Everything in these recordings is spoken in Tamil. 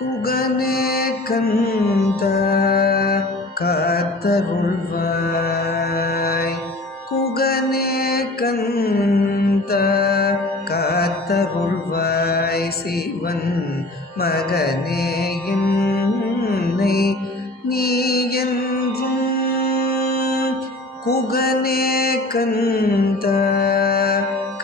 குகனே கந்த காத்தருள்வாய். குகனே கந்த காத்தருள்வாய். சிவன் மகனே என்னை நீ என்றும். குகனே கந்த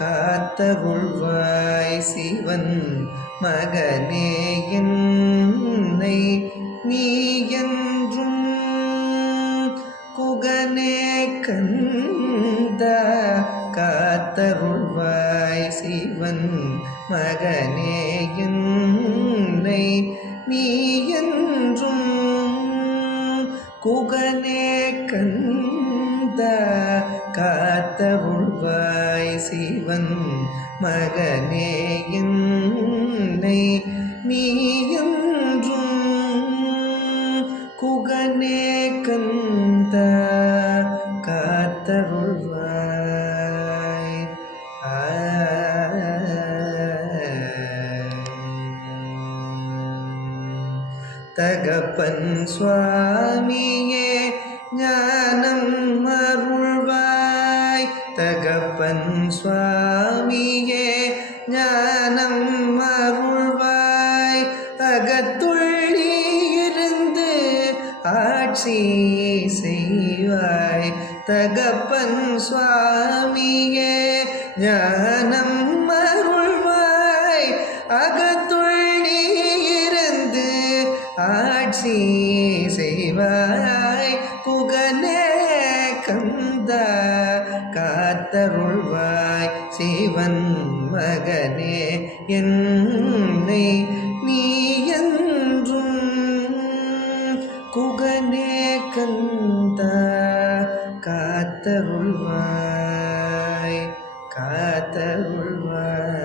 காத்தருள்வாய். சிவன் மகனே என்னை நீ என்றும். குகனே கந்த காத்தருள்வாய். சிவன் மகனே என்னை நீ என்றும். குகனே கந்த காத்தருள்வாய். சிவன் மகனே என்னை நீ என்றும். குகனே கந்த காத்தருள்வாய். தகப்பன் சுவாமியே ஞானம் அருள்வாய். தகப்பன் சுவாமியே ஞானம் அருள்வாய். அகத்துள்ளி இருந்து ஆட்சி செய்வாய். தகப்பன் சுவாமியே ஞானம் அருள்வாய். அகத்துள்ளி இருந்து ஆட்சி செய்வாய். குகனே கந்த காத்தருள்வாய். சிவன் மகனே என்னை நீ என்றும். குகனே கந்த காத்தருள்வாய். காத்தருள்வாய்.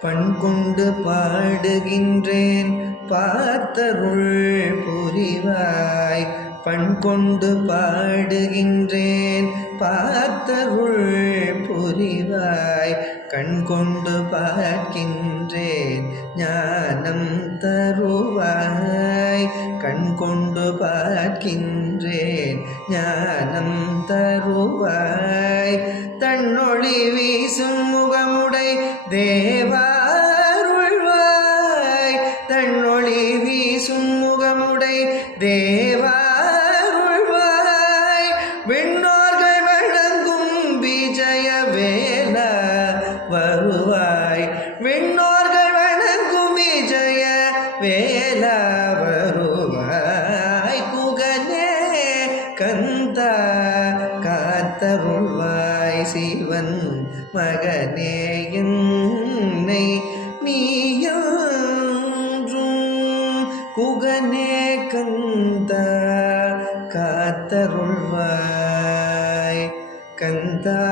பண் கொண்டு பாடுகின்றேன் பார்த்தருள் புரிவாய். பண் கொண்டு பாடுகின்றேன் பார்த்தருள் புரிவாய். கண் கொண்டு பார்க்கின்றேன் ஞானம் தருவாய். கண் கொண்டு பார்க்கின்றேன் ஞானம் தருவாய். தன்னொளி வீசும் முகமுடை தேவாருள்வாய். தன்னொளி வீசும் முகமுடை தேவாருள்வாய். விண்ணோர்கள் வழங்கும் விஜய வேல வருவாய். விண்ணோர்கள் வணங்கும் விஜய வேல வருவாய். குகனே கந்த காத்தருள்வாய். சிவன் மகனே என்னை நீ என்றும். குகனே கந்த காத்தருள்வாய். கந்தா